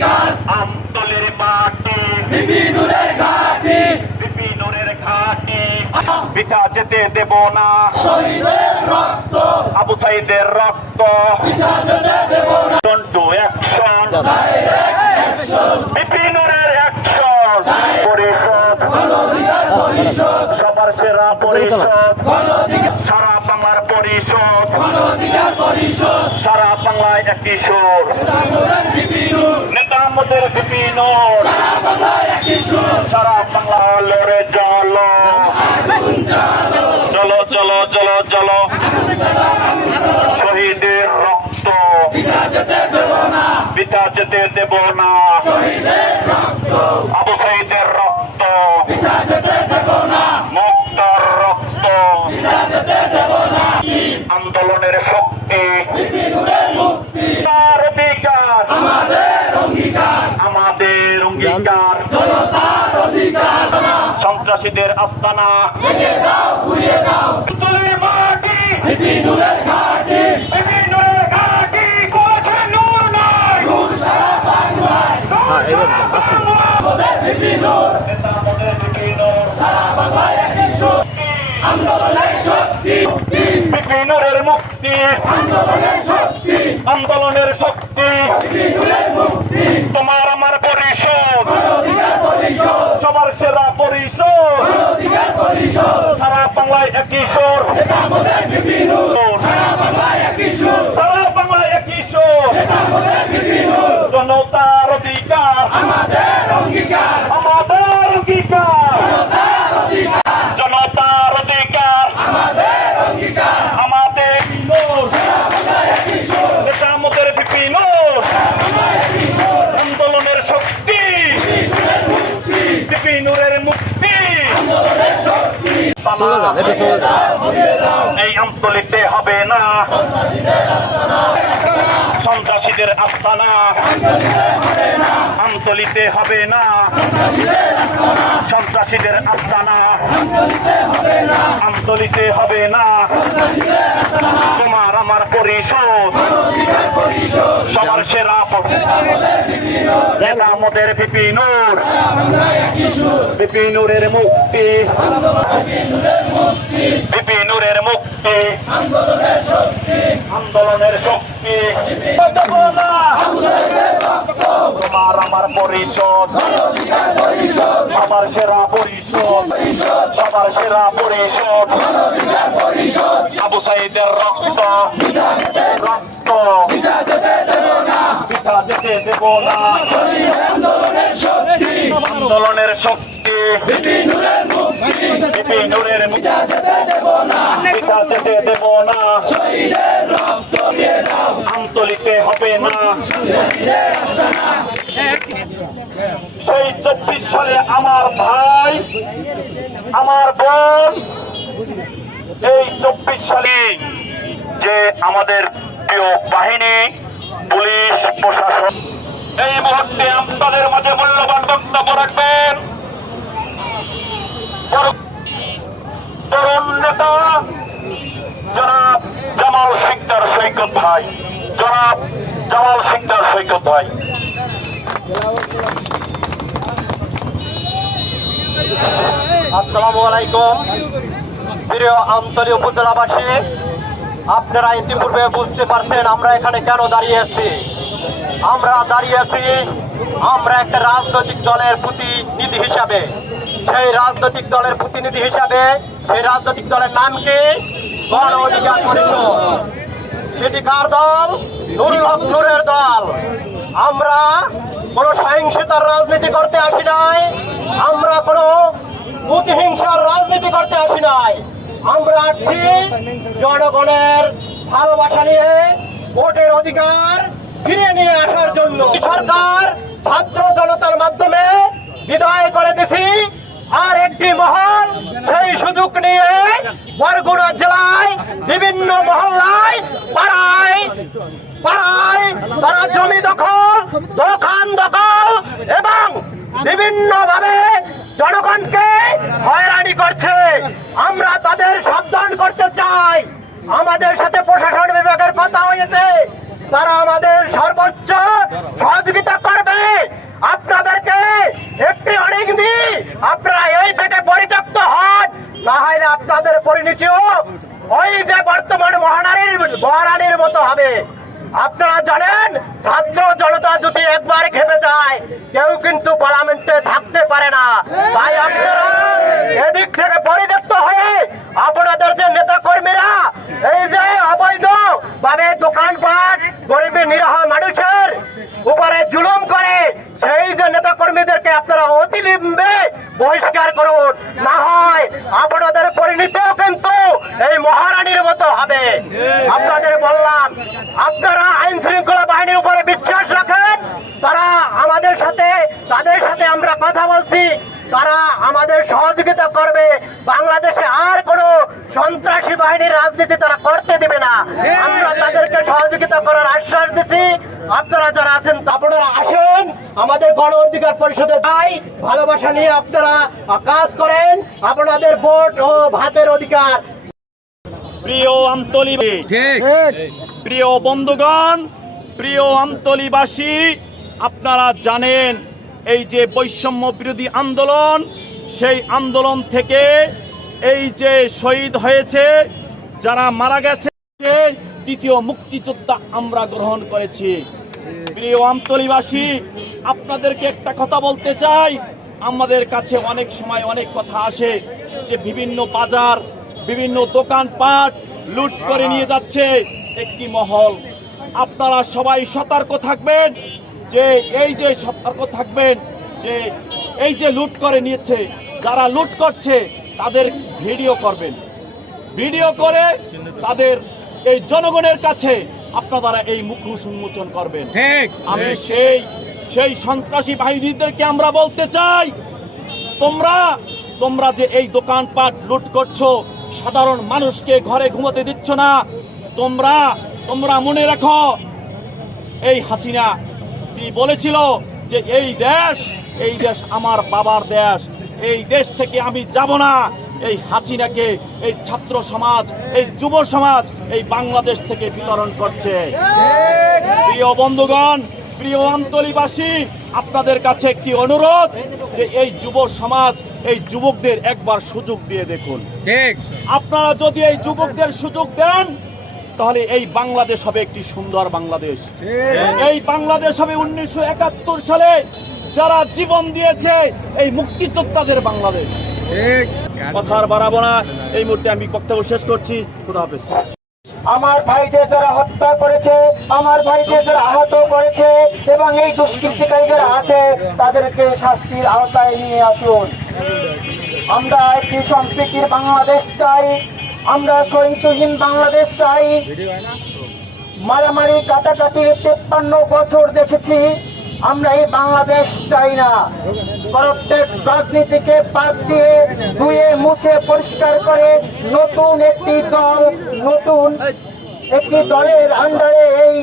অঙ্গীকার আমতলের মাটি বিপিনুরের ঘাটি বিপিনুরের ঘাটি পিতা যেতে দেব না শহীদের রক্ত আবু সাইদের রক্ত পিতা যেতে দেব না টন্টু অ্যাকশন ডাইরেক্ট অ্যাকশন বিপিনুরের অ্যাকশন পরিষদ গণঅধিকার পরিষদ সবার সেরা পরিষদ গণঅধিকার সারা বাংলার পরিষদ গণঅধিকার পরিষদ সারা বাংলায় একই সুর নেতামদের বিপিনুর নেতা আমাদের বিপিনুর সারা বাংলায় একই সুর সারা বাংলা লড়ে চলো চলো চলো চলো চলো শহীদের রক্ত পিতা যেতে দেব না পিতা যেতে দেব না শহীদের রক্ত আবু সাইদের রক্ত পিতা যেতে দেব না মুক্তার রক্ত পিতা যেতে দেব না আন্দোলনের শক্তি বিপিনুরের মুক্তি তার অধিকার আমাদের অঙ্গীকার আমাদের অঙ্গীকার জনতার অধিকার সন্ত্রাসীদের আস্তানা ভেঙে দাও ঘুরিয়ে দাও তুলে মাটি বিপিনুরের ঘাটি বিপিনুরের ঘাটি করেছে নূর নাই নূর সারা বাংলায় আমাদের বিপিনুর নেতা আমাদের বিপিনুর সারা বাংলায় একই সুর আন্দোলনের শক্তি বিপিনুরের মুক্তি আন্দোলনের শক্তি আন্দোলনের শক্তি বিপিনুরের মুক্তি তোমার আমার পরিষদ গণঅধিকার পরিষদ সবার সেরা পরিষদ গণঅধিকার পরিষদ সারা বাংলায় একই সুর আমাদের বিপিনুর সারা বাংলায় একই সুর সারা বাংলায় একই সুর আমাদের বিপিনুর জনতার অধিকার আমাদের অঙ্গীকার আমাদের অঙ্গীকার জনতার অধিকার জনতার অধিকার আমাদের অঙ্গীকার আমাদের বিপিনুর সারা বাংলায় একই সুর নেতা আমাদের বিপিনুর বাংলায় একই সুর আন্দোলনের শক্তি বিপিনুরের মুক্তি বিপিনুরের মুক্তি আন্দোলনের শক্তি ঘুরিয়ে দাও এই আমতলিতে হবে না সন্ত্রাসীদের আস্তানা আমতলিতে হবে না সন্ত্রাসীদের আস্তানা আমতলিতে হবে না তোমার আমার পরিষদ অধিকার পরিষদ সবার সেরা নেতা আমাদের বিপিনুর বাংলায় একই সুর বিপিনুরের মুক্তি বিপিনুরের মুক্তি বিপিনুরের মুক্তি আন্দোলনের শক্তি আন্দোলনের শক্তি দেব না তোমার আমার পরিষদ গণঅধিকার পরিষদ সবার সেরা পরিষদ সবার সেরা পরিষদ গণঅধিকার পরিষদ আবু সাইদের রক্ত রক্ত পিতা যেতে দেব না পিতা যেতে দেব না শহীদ আন্দোলনের শক্তি আন্দোলনের শক্তি বিপিনুরের মুক্তি বিপিনুরের মুক্তি পিতা যেতে দেব না পিতা যেতে দেব না শহীদের রক্ত দিয়ে দাও আমতলিতে হবে না শহীদের আস্তানা সেই 24 সালে আমার ভাই আমার বোন এই 24 সালে যে আমাদের প্রিয় বাহিনী পুলিশ প্রশাসন এই মুহূর্তে আপনাদের মাঝে মূল্যবান বক্তব্য রাখবেন তরুণ নেতা জনাব জামাল সিকদার সৈকত ভাই জনাব জামাল সিকদার সৈকত ভাই আসসালামু আলাইকুম প্রিয় আমতলী উপজেলাবাসী, আপনারা ইতিপূর্বে বুঝতে পারছেন আমরা এখানে কেন দাঁড়িয়ে আছি। আমরা দাঁড়িয়ে আছি আমরা একটা রাজনৈতিক দলের প্রতিনিধি হিসাবে। সেই রাজনৈতিক দলের প্রতিনিধি হিসাবে সেই রাজনৈতিক দলের নাম কি? গণ অধিকার পরিষদ। সেটি কার দল? নুরুল হক নূরের দল। আমরা কোনো সহিংসতার রাজনীতি করতে আসি নাই, আমরা কোনো প্রতিহিংসার রাজনীতি করতে আসি নাই। আমরা আসছি জনগণের ভালোবাসা নিয়ে, ভোটের অধিকার ফিরিয়ে নিয়ে আসার জন্য। সরকার ছাত্র জনতার মাধ্যমে বিদায় করে দিছি, আর একটি মহল সেই সুযোগ নিয়ে বরগুনা জেলায় বিভিন্ন মহল্লায় পাড়ায় পাড়ায় তারা জমি দখল, দোকান দখল এবং বিভিন্ন ভাবে জনগণকে হয়রানি করছে। আমরা তাদের সাবধান করতে চাই। আমাদের সাথে প্রশাসন বিভাগের কথা হয়েছে, তারা আমাদের সর্বোচ্চ সহযোগিতা করবে। না হয় আপনাদের পরিণতিও ওই যে বর্তমান মহারানীর মতো হবে। আপনারা জানেন, ছাত্র জনতা যদি একবার খেপে যায় কেউ কিন্তু পার্লামেন্টে থাকতে পারে না। তাই আপনারা এদিক থেকে পরিত্যক্ত হয়ে আপনাদের যে নেতা কর্মীরা এই যে অবৈধ ভাবে দোকানপাট গরিবের নিরহ মানুষের উপরে জুলুম করে, সেই যে নেতা কর্মীদেরকে আপনারা অতিবিলম্বে বহিষ্কার করুন, না হয় আপনাদের পরিণতিও কিন্তু এই মহারানীর মতো হবে। আপনাদের বললাম, আপনারা আইন শৃঙ্খলা বাহিনীর উপরে বিশ্বাস রাখেন, তারা আমাদের সাথে, তাদের সাথে আমরা কথা বলছি, তারা আমাদের সহযোগিতা করবে। বাংলাদেশে আর কোনো সন্ত্রাসী বাহিনীর রাজনীতি তারা করতে দিবে না। আমরা তাদেরকে সহযোগিতা করার আশ্বাস দিচ্ছি। আপনারা যারা আছেন আপনারা আসেন, আমাদের গণ অধিকার পরিষদে যাই, ভালোবাসা নিয়ে আপনারা কাজ করেন, আপনাদের ভোট ও ভাতের অধিকার। প্রিয় আমতলী, প্রিয় বন্ধুগণ, প্রিয় আমতলীবাসী, আপনারা জানেন এই যে বৈষম্য বিরোধী আন্দোলন, সেই আন্দোলন থেকে এই যে শহীদ হয়েছে, যারা মারা গেছে, তৃতীয় মুক্তিযোদ্ধা আমরা গ্রহণ করেছি। প্রিয় আমতলীবাসী, আপনাদেরকে একটা কথা বলতে চাই, আমাদের কাছে অনেক সময় অনেক কথা আসে যে বিভিন্ন বাজার, বিভিন্ন দোকানপাট লুট করে নিয়ে যাচ্ছে একটি মহল। আপনারা সবাই সতর্ক থাকবেন, যে এই যে সতর্ক থাকবেন যে এই যে লুট করে নিয়েছে, যারা লুট করছে তাদের ভিডিও করবেন, ভিডিও করে তাদের এই জনগণের কাছে আপনারা এই মুখোশ উন্মোচন করবেন। আমি সেই সন্ত্রাসী বাহিনীদেরকে আমরা বলতে চাই, তোমরা যে এই দোকানপাট লুট করছো, সাধারণ মানুষকে ঘরে ঘুমাতে দিচ্ছ না, তোমরা মনে রাখো, এই হাসিনা তিনি বলেছিল যে এই দেশ আমার বাবার দেশ, এই দেশ থেকে আমি যাব না। এই হাসিনাকে এই ছাত্র সমাজ, এই যুব সমাজ এই বাংলাদেশ থেকে বিতরণ করছে। প্রিয় বন্ধুগণ, প্রিয় আমতলীবাসী, আপনাদের কাছে একটি অনুরোধ, যে এই যুব সমাজ, এই যুবকদের একবার সুযোগ দিয়ে দেখুন। আপনারা যদি এই যুবকদের সুযোগ দেন, তাহলে এই বাংলাদেশ হবে একটি সুন্দর বাংলাদেশ। এই বাংলাদেশ হবে 1971 সালে যারা জীবন দিয়েছে এই মুক্তিযোদ্ধাদের বাংলাদেশ। কথা আর বাড়াবো না, এই মুহূর্তে আমি বক্তব্য শেষ করছি। খোদা হাফেজ। আমার ভাইদের যারা হত্যা করেছে, আমার ভাইদের যারা আহত করেছে এবং এই দুষ্কৃতিকারী যারা আছে, তাদেরকে শাস্তির আওতায় নিয়ে আসুন। আমরা একটি সম্প্রীতির বাংলাদেশ চাই, আমরা সহিংসহীন বাংলাদেশ চাই। মারামারি কাটাকাটির 53 বছর দেখেছি, আমরা এই বাংলাদেশ চাই না। করপ্টেড রাজনীতিকে বাদ দিয়ে ধুয়ে মুছে পরিষ্কার করে নতুন একটি দল, নতুন একটি দলের আন্ডারে এই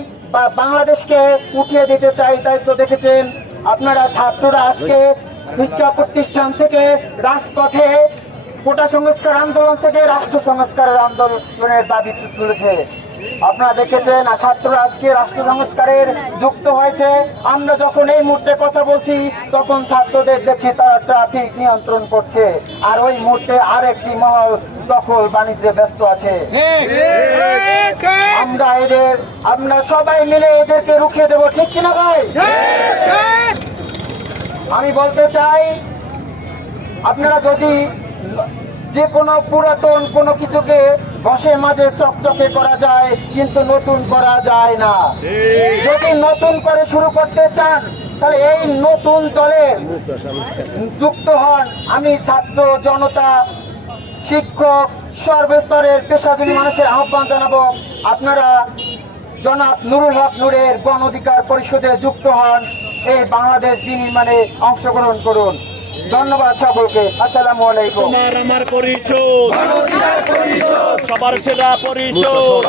বাংলাদেশকে উঠিয়ে দিতে চাই। তাই তো দেখেছেন আপনারা, ছাত্ররা আজকে শিক্ষা প্রতিষ্ঠান থেকে রাজপথে কোটা সংস্কার আন্দোলন থেকে রাষ্ট্র সংস্কারের আন্দোলনের দাবি তুলেছে। আপনারা দেখেছেন ছাত্ররা আজকে রাষ্ট্র সংস্কারের যুক্ত হয়েছে। আমরা যখন এই মুহূর্তে কথা বলছি, তখন ছাত্রদের দেখছি তারা ট্রাফিক নিয়ন্ত্রণ করছে, আর ওই মুহূর্তে আরেকটি মহল দখল বাণিজ্যে ব্যস্ত আছে। আমরা সবাই মিলে এদেরকে রুখিয়ে দেবো, ঠিক কিনা ভাই? আমি বলতে চাই, আপনারা যদি যে কোনো পুরাতন কোনো কিছুকে ঘষে মাঝে চকচকে করা যায়, কিন্তু নতুন করা যায় না। যদি নতুন করে শুরু করতে চান, তাহলে এই নতুন দলে যুক্ত হন। আমি ছাত্র জনতা, শিক্ষক, সর্বস্তরের পেশাজীবী মানুষের আহ্বান জানাবো, আপনারা জনাব নুরুল হক নূরের গণ অধিকার পরিষদে যুক্ত হন, এই বাংলাদেশ বিনির্মাণে অংশগ্রহণ করুন। ধন্যবাদ সকলকে। আসসালামু আলাইকুম। তোমার আমার পরিষদ, সবার সেরা পরিষদ।